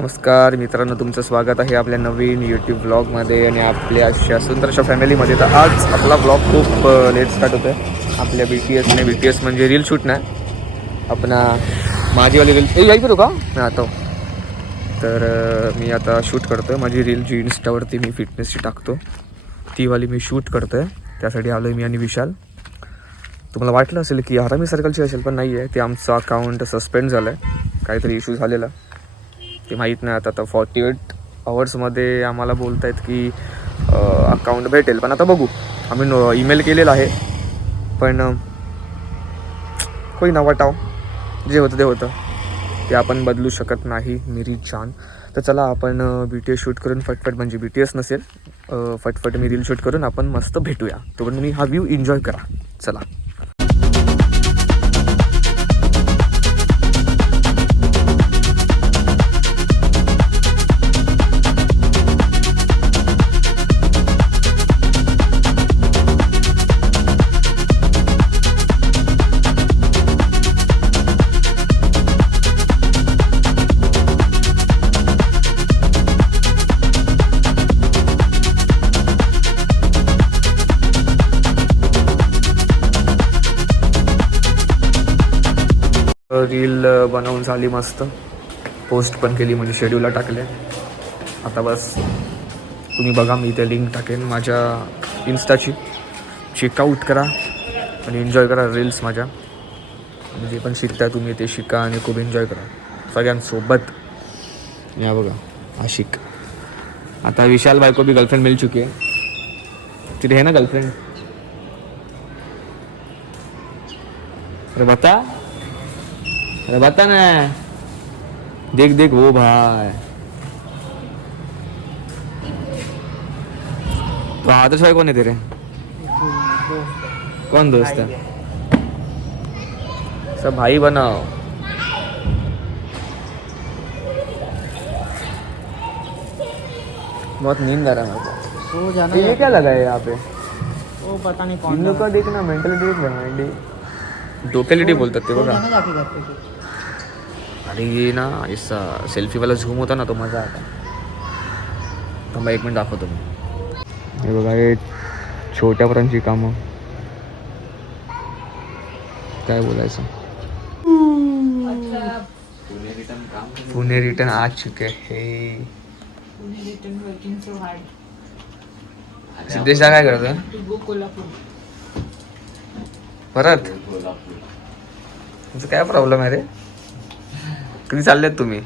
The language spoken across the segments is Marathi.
नमस्कार मित्रांनो, तुमचं स्वागत आहे आपल्या नवीन यूट्यूब ब्लॉगमध्ये आणि आपल्या अशा सुंदरशा फॅमिलीमध्ये. तर आज आपला ब्लॉग खूप लेट स्टार्ट होतो आहे आपल्या BTS म्हणजे रील शूट नाही, आपण माझीवाली रील ऐकतो का मी आता. तर मी आता शूट करतो आहे माझी रील, जी इन्स्टावरती मी फिटनेसची टाकतो तीवाली मी शूट करतो आहे. त्यासाठी आलो आहे मी आणि विशाल. तुम्हाला वाटलं असेल की आता मी सर्कलची असेल, पण नाही आहे, ते आमचं अकाउंट सस्पेंड झालं आहे, काहीतरी इश्यू झालेला ते माहीत नाही. आता 48 आवर्समध्ये आम्हाला बोलत आहेत की अकाउंट भेटेल, पण आता बघू. आम्ही ईमेल केलेला आहे, पण होई ना वाटाव, जे होतं ते होतं, ते आपण बदलू शकत नाही मेरी जान. तर चला आपण BTS शूट करून फटफट, म्हणजे BTS नसेल, फटफट मी रील शूट करून आपण मस्त भेटूया. तोपर्यंत तुम्ही हा व्ह्यू एन्जॉय करा. चला. रील बनवून झाली मस्त, पोस्ट पण केली, म्हणजे शेड्यूलला टाकले. आता बस तुम्ही बघा, मी इथे लिंक टाकेन माझ्या इन्स्टाची, चेकआउट करा आणि एन्जॉय करा रील्स माझ्या. जे पण शिकता तुम्ही ते शिका आणि खूप एन्जॉय करा सगळ्यांसोबत. या बघा आशिक, आता विशाल बायको भी गर्लफ्रेंड मिल चुकी आहे, तिथे आहे ना गर्लफ्रेंड. अरे बता ना, देख देख वो भाई, तो आदर्श भाई कौन है तेरे? कौन दोस्त है? सब भाई बनाओ. बहुत नींद आ रहा है मेरे को. ये क्या लगा है यहाँ पे? वो पता नहीं इन कौन लोग का देखना, मेंटलिटी देख रहा, डोकेलिटी बोलतात ते बघा. अरे ये ना ऐसा सेल्फीवाला झूम होता ना, तो मजा आता. थांबा 1 मिनिट दाखवतो मी. हे बघा, हे छोट्या पोरांची कामं, काय बोलायचं. पुणे रिटर्न आ चुके हे. सिद्धेश काय करतो परत? तुमचं काय प्रॉब्लेम आहे रे? कधी चाललेत तुम्ही?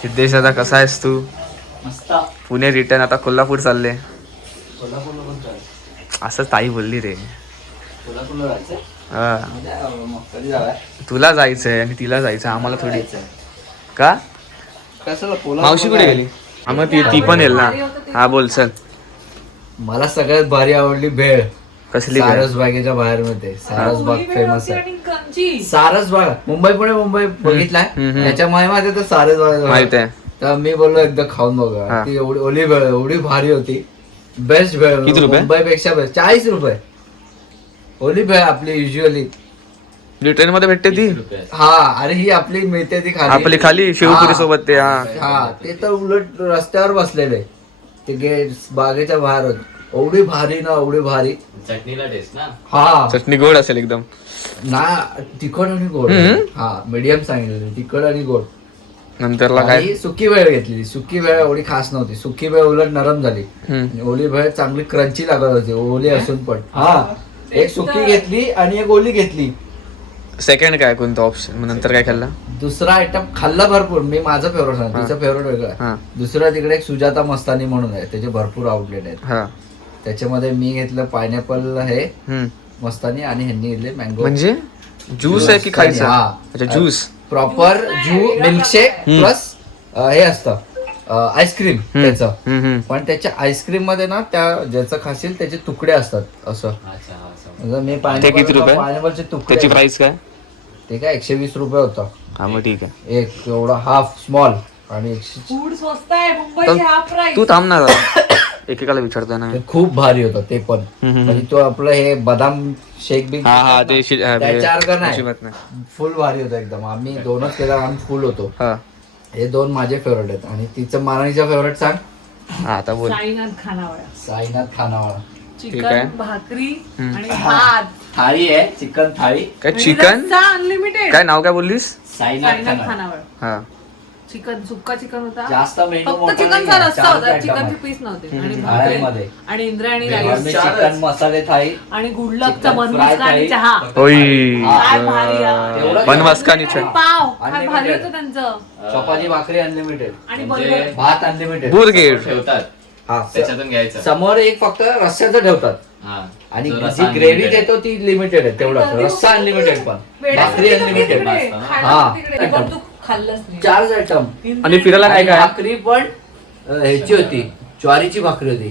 सिद्धेश दादा कसा आहेस तू? पुणे रिटर्न, आता कोल्हापूर चालले. असं ताई बोलली रे. हा, तुला जायचंय आणि तिला जायचं, आम्हाला थोडी. का मावशी कुठे गेली? आम्हाला ती पण येईल ना. हा बोल चल. मला सगळ्यात भारी आवडली भेळ. कसली? सारसबागेच्या बाहेर मध्ये सारसबाग फेमस आहे. सारसबाग मुंबई बघितलाय, त्याच्यामुळे माझे तर सारसबाग माहित आहे. तर मी बोललो एकदा खाऊन बघा. ती एवढी ओली भेळ एवढी भारी होती, बेस्ट भेळ. किती रुपये? मुंबईपेक्षा बेस्ट. 40 रुपये ओली भेळ आपली युजली ट्रेन मध्ये भेटते ती. हा, अरे ही आपली मिळते ती आपली खाली शेवपुरी सोबत ते. हा, ते तर उलट रस्त्यावर बसलेले, ते गेट बागेच्या बाहेर होते. एवढी भारी ना, एवढी भारी. चटणीला टेस्ट ना. हा, चटणी गोड असेल एकदम ना, तिखट आणि गोड. हा, मीडियम सांगितलं, तिखट आणि गोड. नंतरला काय? सुकी भेळ घेतली. सुकी भेळ एवढी खास नव्हती, सुकी भेळ उलट नरम झाली. ओली भेळ चांगली क्रंची लागत होती, ओली असून पण. हा, एक सुकी घेतली आणि एक ओली घेतली. सेकंड काय कोणतं ऑप्शन? नंतर काय खाल्ला? दुसरा आयटम खाल्ला भरपूर. मी माझं फेवरेट सांग, तिचं फेवरेट वेगळं आहे. दुसरा तिकडे एक सुजाता मस्तानी म्हणून आहे, त्याचे भरपूर आउटलेट आहेत. त्याच्यामध्ये मी घेतलं पायनॅपल आहे मस्तानी, आणि ह्यांनी घेतले मँगो. म्हणजे ज्यूस आहे की खायचं? अच्छा, ज्यूस प्रॉपर मिल्कशेक प्लस हे असतं आईस्क्रीम त्याचं. पण त्याच्या आईस्क्रीम मध्ये ना, त्या ज्याचं खाशील त्याचे तुकडे असतात असं. मी पायनॅपलचे तुकडे, त्याची प्राइस काय? ते काय 120 रुपये होतं. हा, मग ठीक आहे. एक एवढा हाफ स्मॉल आणि फूड स्वस्त आहे मुंबईची, हाफ प्राइस. तू थांब ना. एकेकाला विचारतो ना. ते खूप भारी होतं ते पण. म्हणजे तो आपलं हे बदाम शेक बी हा ते त्याच्यासारखं नाही, अजिबात नाही. फुल भारी होतं एकदम. आम्ही दोनच केला, आम्ही फुल होतो. हा हे दोन माझे फेवरेट आहेत. आणि तिचं माराणीचा फेवरेट सांग. हा आता बोल. साईनाथ खानावाला. चिकन भाकरी आणि भात. थाळी आहे, चिकन थाळी. काय चिकन अनलिमिटेड. काय नाव काय बोललीस? साईनाथ साईनाथ खानावळ. खानावळ. हा चिकन सुक्का चिकन होता. जास्त मेनू फक्त मोठा चिकनचा नाहीये, रस्सा चारच होता, item चिकनचे आहेत. पीस नव्हते. आणि थाळीमध्ये. भाकरी आणि इंद्रायणी आणि राईस चिकन मसाले थाळी. आणि गुडलकचा चिकन बनमस्का फ्राय आणि थाळी. चहा. होय काय भारी यार. एवढं बनमस्कानी आणि पाव काय भारी Unlimited. होतं त्यांचं. चपाती भाकरी अनलिमिटेड. आणि म्हणजे बर्गर. भात अनलिमिटेड. बुरगेट ठेवतात हा त्याच्यातून घ्यायचं. समोर एक फक्त रस्स्याचं ठेवतात. हा. आणि जो जी रस्सा ग्रेव्ही unlimited. देतो ती लिमिटेड आहे तेवढं. रस्सा अनलिमिटेड पण. भाकरी अनलिमिटेड. हा. तिकडे पण तू खाल्लंच नाही. 4 आयटम. आणि फिरायला काय काय? भाकरी पण ह्याची होती, ज्वारीची भाकरी होती.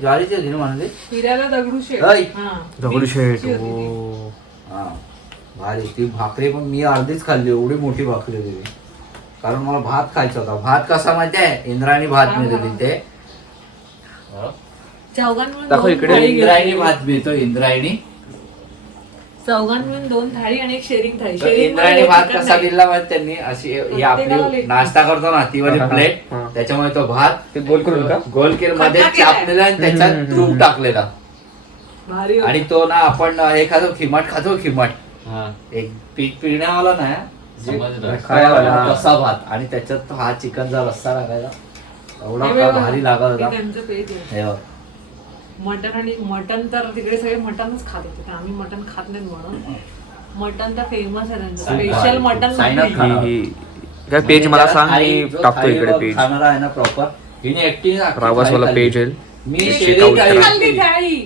ज्वारीची होती ना म्हणजे. फिरायला दगडूशेठ. अय. हा. दगडूशेठ. ती होती ती. ओ. हा भारी. ती भाकरी पण मी अर्धीच खाल्ली, एवढी मोठी भाकरी होती ती. कारण मला भात खायचा होता. भात कसा माहिती आहे, इंद्रायणी भात मिळतो तिथे. चौघां मिळून दाखव दोन इकडे. थाळी घेतली. इंद्रायणी भात मिळतो, इंद्रायणी. चौघां मिळून 2 थाळी आणि एक शेअरिंग थाळी. तर शेअरिंग इंद्रायणी मध्ये भात चिकन कसा नाही. दिला माहिती त्यांनी, अशी ही प्रत्येकाला आपली एक नाश्ता करतो ना ती वाली हा, हा, प्लेट. हा. त्याच्यामुळे तो भात ते गोल करून का? गोल केल मध्ये खड्डा केलाय. चापलेला आणि त्याच्यात तूप टाकलेला. भारी होतं. आणि तो ना आपण हे खातो, खिमाट खातो, खिमाट. हा. एक पिण्यावाला नाही हा. जे समजलं. खायवाला, हा. तसा भात. आणि त्याच्यात तो हा चिकनचा रस्सा टाकायचा. एवढा हे का बघा, भारी लागत हे होता. त्यांचं पेज आहे. हे बघ. मटन आणि मटन तर तिकडे सगळे मटनच खात होते, तर आम्ही मटन खात नाही म्हणून. मटन तर फेमस आहे त्यांचं. स्पेशल मटन साईनाथ खानावळ. काय पेज मला सांग, थाळी, मी जो टाकतो थाळी इकडे बघ, पेज. खाणारा आहे ना प्रॉपर. हिने एकटी रावसवाला पेज आहे. मी check शेरी out थाळी करा. खाल्ली खाल्ली. थाळी.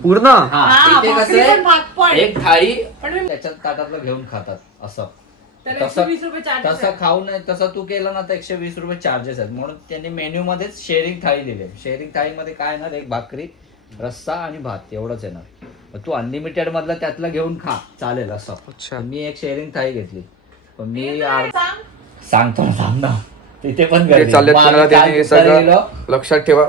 पूर्ण हा, हा, तिथे भाकरी कसं पण, भात पण. आहे, एक थाळी पण मी- त्याच्यात ताटातलं घेऊन खातात असं. त्याला तसं 120 रुपये charges तसं आहे. खाऊ नये, तसं तू केलं ना तर 120 रुपये चार्जेस आहेत. म्हणून त्यांनी मेन्यू मध्येच शेअरिंग थाळी दिली. शेअरिंग थाळीमध्ये काय येणार, एक भाकरी, रस्सा आणि भात एवढंच येणार. मग तू अनलिमिटेड मधलं त्यातलं घेऊन खा, चालेल असं. अच्छा. पण मी एक शेअरिंग थाळी घेतली. पण मी सांग. सांगतो ना, थांब ना. तिथे पण ते गर्दी. चालले मग तुम्हाला आम्ही त्यांनी हे काल दुपारी गेलो, सगळं लक्षात ठेवा.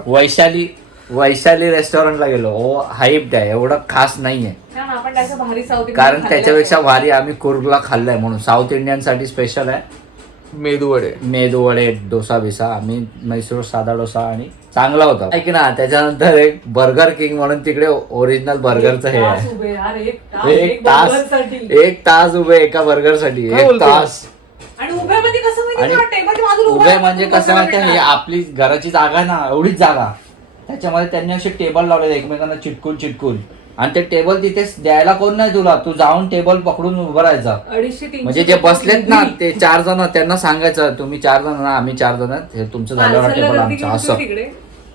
वैशाली रेस्टॉरंटला गेलो. हो, हाईप आहे, एवढं खास नाहीये. छान, आपण त्याचं भारी साऊथ इंडियन कारण खाल्लं त्याच्यापेक्षा होतं. भारी आम्ही कुर्गला खाल्लाय, म्हणून साऊथ इंडियन साठी स्पेशल आहे. मेदू वडे. मेदू वडे, डोसा बिसा. आम्ही म्हैसूर साधा डोसा आणि चांगला होता. ऐक ना, त्याच्यानंतर एक बर्गर किंग म्हणून तिकडे ओरिजिनल बर्गरचं हे एक तास आहे. उभे यार, एक तास, एक एक तास बर्गरसाठी. एक तास उभे एका बर्गर साठी. काय एक बोलतो? तास आणि उभ्यामध्ये कसं माहिती आणि का, टेबलच्या बाजूला उभे म्हणजे राहून कसं माहिती बर्गर हे आपली घराची जागा आहे ना, एवढीच जागा. त्याच्यामध्ये त्यांनी असे टेबल लावले एकमेकांना चिटकून. आणि ते टेबल तिथे द्यायला कोण नाही तुला, तू जाऊन टेबल पकडून उभं राहायचा. 250-300 म्हणजे जे बसलेत ना ते 4 जण, त्यांना सांगायचं तुम्ही 4 जण ना, आम्ही 4 जण आहेत, हे तुमचं झालं पार्सलला टेबल गर्दी आमचं किती असं. होती तिकडे.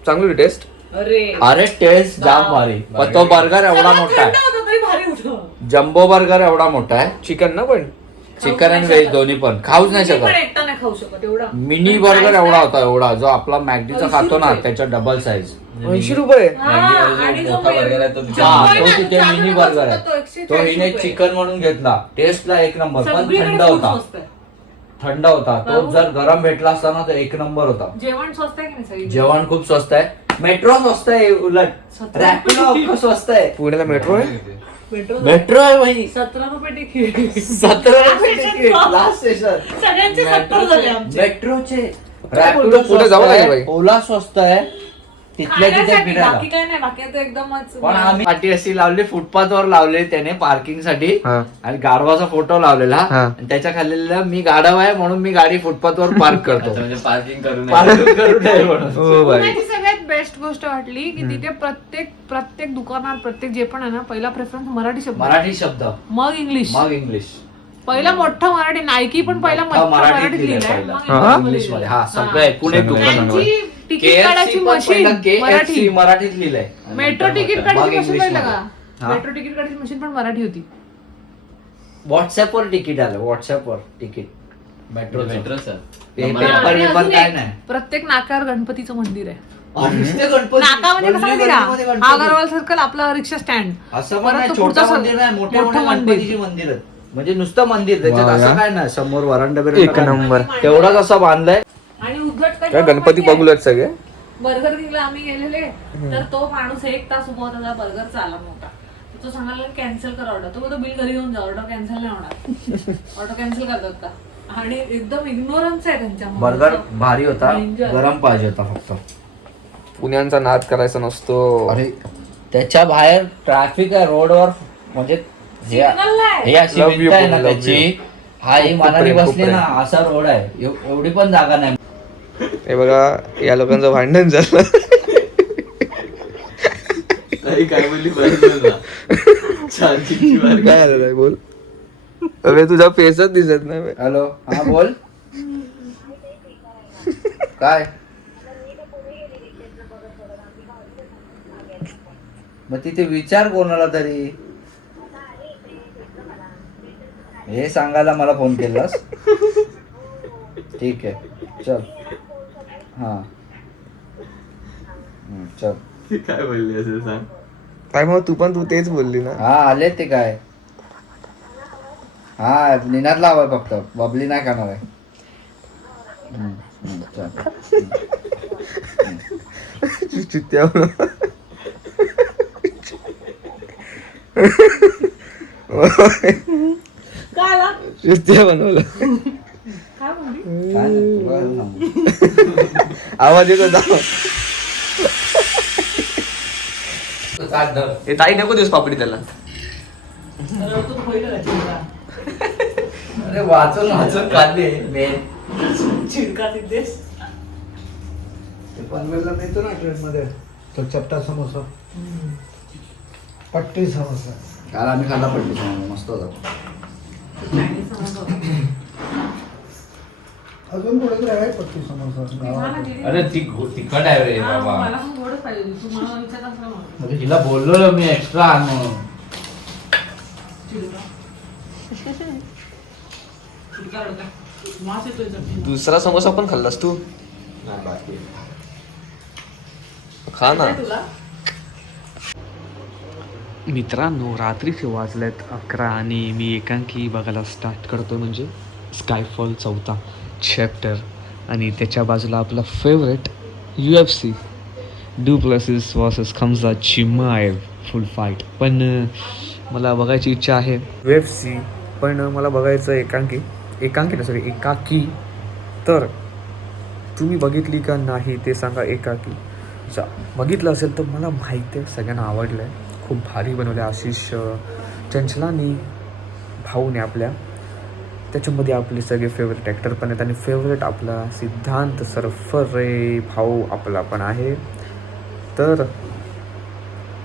चांगली टेस्ट. अरे अरे टेस्ट जाम भारी. पण तो बर्गर एवढा सगळं मोठा थंड आहे. होतं तरी भारी होतं. जम्बो बर्गर एवढा मोठा आहे. चिकन ना पण चिकन आणि व्हेज दोन्ही पण खाऊच नाही मी पण शकत. एकटा नाही खाऊ शकत एवढा. मिनी बर्गर एवढा होता, एवढा जो आपला मॅगडीचा खातो ना त्याच्या डबल साईज. 80 रुपये. हा, मॅगीवाला जो आणि जो मोठा burger आहे तो जम्बो हा, आहे तो ना, तिथे चार मिनी जण बर्गर बसतात, तो आहे. 140 तो हिने रुपये. चिकन म्हणून घेतला. टेस्टला एक नंबर, पण सगळीकडे थंड खूप होता. स्वस्त आहे. थंड होता तो. भाऊ. जर गरम भेटला असता ना तर एक नंबर होता. जेवण स्वस्त आहे की नाही सगळीकडे? जेवण खूप स्वस्त आहे. मेट्रो स्वस्त आहे उलट. 17 रॅपिडो स्वस्त आहे. पुण्याला मेट्रो आहे. मेट्रो आहे भाई. 17 रुपये तिकीट. 17 रुपये तिकीट. Last station. सगळ्यांचे 70 झाले आमचे. मेट्रोचे. काय रॅपिडो बोलतो? पुढे स्वस्त जावं लागेल आहे. बाई. ओला स्वस्त आहे. तिथल्या तिथे खाण्यासाठी, फिरायला. बाकी काय नाही, बाकी आता एकदमच. पण आम्ही पाठी अशी लावली, फुटपाथ वर लावले त्याने पार्किंग साठी. हा. आणि गाढवाचा फोटो लावलेला. हा. आणि त्याच्या खाल्लेला मी गाढव आहे म्हणून मी गाडी फुटपाथ वर पार्क करतो. अच्छा, म्हणजे पार्किंग करून पार्किंग करू नये म्हणून. हो बाई. पुण्याची सगळ्यात बेस्ट गोष्ट वाटली की तिथे प्रत्येक दुकानात, प्रत्येक जे पण आहे ना, पहिला प्रेफरन्स मराठी शब्द, मराठी शब्द, मग इंग्लिश. मग इंग्लिश. पहिला मोठा मराठी, नायकी पण पहिला मोठा मोठा मराठीत मराठीत लिहिलंय लिहिलंय, पहिला. मग हा? इंग्लिश मध्ये. हा, सगळं आहे. पुणे चांगलं आहे, दुकान. चांगलं आहे. त्यांची तिकीट काढायची मशीन KFC मराठी. मराठीत लिहिलंय. मेट्रो तिकीट मग काढायची मशीन इंग्लिश पाहिलं मध्ये. का? हा? मेट्रो तिकीट काढायची मशीन पण मराठी होती. व्हॉट्सअप वर तिकीट आलं. व्हॉट्सअप वर तिकीट मेट्रोचं. मेट्रोचं. हे हा, पेपर आणि पेपर अजून काय एक, नाही. प्रत्येक नाक्यावर गणपतीचं मंदिर आहे. आणि नुसते गणपती. नाका म्हणजे कसं माहिती गल्लीमध्ये का, गणपती. हा अगरवाल सर्कल, आपला रिक्षा स्टँड. असं पण परत नाही, तो छोटं पुढचा मंदिर नाही, मोठे मोठं मोठे मंदिर. गणपतीची मंदिर आहेत. म्हणजे नुसतं मंदिर, त्याच्यात वा, असं या. काय नाही, समोर वरांडा एक बिरांडा काय नाही. नंबर. तेवढाच असं बांधलंय. आणि उद्धट काय गणपती बघूयात सगळे. बर्गर किंगला आम्ही गेलेले तर तो माणूस 1 तास उभा होता, बर्गर चालत नव्हता. तो सांगायला कॅन्सल कर ऑर्डर. तो बोलतो बिल घरी घेऊन जा, ऑर्डर कॅन्सल नाही होणार. ऑर्डर कॅन्सल करतात का? आणि एकदम इग्नोरन्स आहे त्यांच्या. बर्गर भारी होता, गरम पाहिजे होता फक्त. पुण्यांचा नाद करायचा नसतो. अरे त्याच्या बाहेर ट्रॅफिक आहे रोडवर, म्हणजे हे अशी Love you, भिंत आहे ना love you. त्याची, हा ही खूप मानाने प्रेम, खूप बसली ना, असा रोड आहे, एवढी पण जागा नाही. हे बघा या लोकांचं भांडण झालं. काय बोलली काय झालं नाही बोल. अबे तुझा फेसच दिसत नाही बे. हॅलो, हा बोल. काय मग तिथे विचार कोणाला तरी, हे सांगायला मला फोन केलास. ठीक आहे चल. हा चल. काय बोलली असं सांग. काय मग तू तेच बोलली ना. हा आले ते काय. हा निनाद लावाय फक्त, बबली नाही खाणार आहे. चल. चित्त्या काय आला? चित्त्या बनवलं. काय म्हणली? काय नाही, तुला सांगू. आवाज येतो जाऊ. हे ताई नको दिवस पापडी त्याला. रडतो होईल का चिडका? अरे वाचून वाचून काढले मेन. चिडका सिद्धेश. पनवेलला मिळतो ना ट्रेन मध्ये तो चपटा समोसा, पट्टी समोसा. काल आम्ही खाल्ला पडली समोसा, मस्त होता. चायनीज समोसा होता. अजून कुठेतरी आहे पट्टी समोसा गावाकडे. अरे तिखट आहे रे हा, बाबा. मला पण गोडच पाहिजे होती. तू मला विचारत असला म्हणून. अरे हिला बोललो मी एक्स्ट्रा आण म्हणून. चिडका. चिडका रडका. वास येतोय चटणीचा. दुसरा समोसा पण खाल्लास तू. खा ना. काय तुला? मित्रांनो रात्रीचे वाजलेत 11 आणि मी एकांकी बघायला स्टार्ट करतो, म्हणजे स्कायफॉल 4था चॅप्टर. आणि त्याच्या बाजूला आपला favourite UFC Du Plessis versus Khamzat Chimaev full fight. पण मला बघायची इच्छा आहे UFC, पण मला बघायचं एकांकी ना सॉरी एकाकी. तर तुम्ही बघितली का नाही ते सांगा. एकाकी बघितलं असेल तर मला माहिती आहे सगळ्यांना आवडलं आहे, खूप भारी बनवलं आहे. आशिष चंचलानी भाऊने आपल्या, त्याच्यामध्ये आपले सगळे फेवरेट ॲक्टर पण आहेत आणि फेवरेट आपला सिद्धांत सरफरे भाऊ आपला पण आहे. तर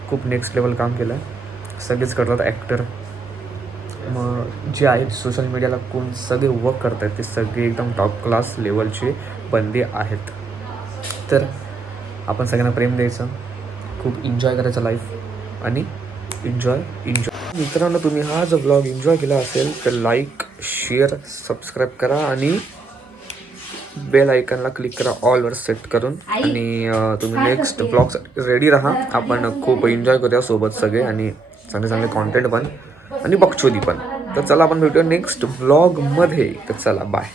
खूप नेक्स्ट लेवल काम केलं आहे. सगळेच करतात ॲक्टर, मग जे आहेत सोशल मीडियाला कोण सगळे वर्क करत आहेत ते सगळे एकदम टॉप क्लास लेवलचे बंदे आहेत. तर आपण सगळ्यांना प्रेम द्यायचं, खूप एन्जॉय करायचं लाईफ आणि एन्जॉय. मित्रांनो तुम्ही हा जो ब्लॉग एन्जॉय केला असेल तर लाईक शेअर सबस्क्राईब करा आणि बेल आयकनला क्लिक करा ऑलवर सेट करून. आणि तुम्ही नेक्स्ट ब्लॉग रेडी राहा. आपण खूप एन्जॉय करूया सोबत सगळे आणि चांगले चांगले कॉन्टेंट पण आणि बकचोदी पण. तर चला आपण भेटूया नेक्स्ट ब्लॉगमध्ये. तर चला बाय.